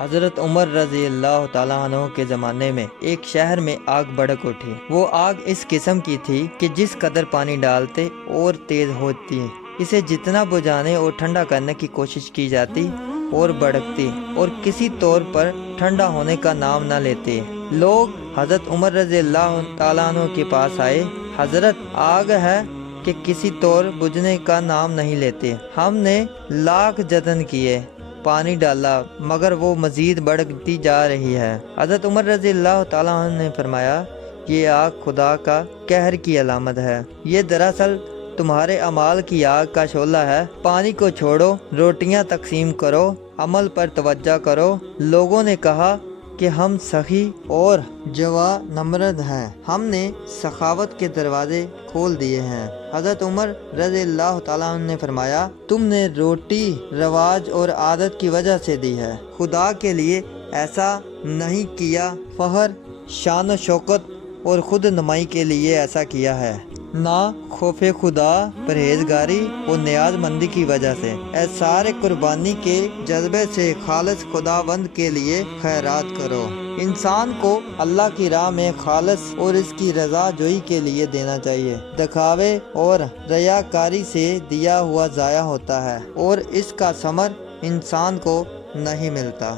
حضرت عمر رضی اللہ تعالیٰ عنہ کے زمانے میں ایک شہر میں آگ بھڑک اٹھی۔ وہ آگ اس قسم کی تھی کہ جس قدر پانی ڈالتے اور تیز ہوتی، اسے جتنا بجھانے اور ٹھنڈا کرنے کی کوشش کی جاتی اور بھڑکتی اور کسی طور پر ٹھنڈا ہونے کا نام نہ لیتی۔ لوگ حضرت عمر رضی اللہ تعالیٰ عنہ کے پاس آئے، حضرت آگ ہے کہ کسی طور بجھنے کا نام نہیں لیتے، ہم نے لاکھ جتن کیے، پانی ڈالا، مگر وہ مزید بڑھتی جا رہی ہے۔ حضرت عمر رضی اللہ تعالیٰ عنہ نے فرمایا، یہ آگ خدا کا قہر کی علامت ہے، یہ دراصل تمہارے اعمال کی آگ کا شعلہ ہے۔ پانی کو چھوڑو، روٹیاں تقسیم کرو، عمل پر توجہ کرو۔ لوگوں نے کہا کہ ہم سخی اور جوانمرد ہیں، ہم نے سخاوت کے دروازے کھول دیے ہیں۔ حضرت عمر رضی اللہ تعالیٰ عنہ نے فرمایا، تم نے روٹی رواج اور عادت کی وجہ سے دی ہے، خدا کے لیے ایسا نہیں کیا، فخر، شان و شوکت اور خود نمائی کے لیے ایسا کیا ہے، نہ خوف خدا، پرہیزگاری اور نیاز مندی کی وجہ سے۔ اے سارے قربانی کے جذبے سے خالص خداوند کے لیے خیرات کرو۔ انسان کو اللہ کی راہ میں خالص اور اس کی رضا جوئی کے لیے دینا چاہیے۔ دکھاوے اور ریاکاری سے دیا ہوا ضائع ہوتا ہے اور اس کا ثمر انسان کو نہیں ملتا۔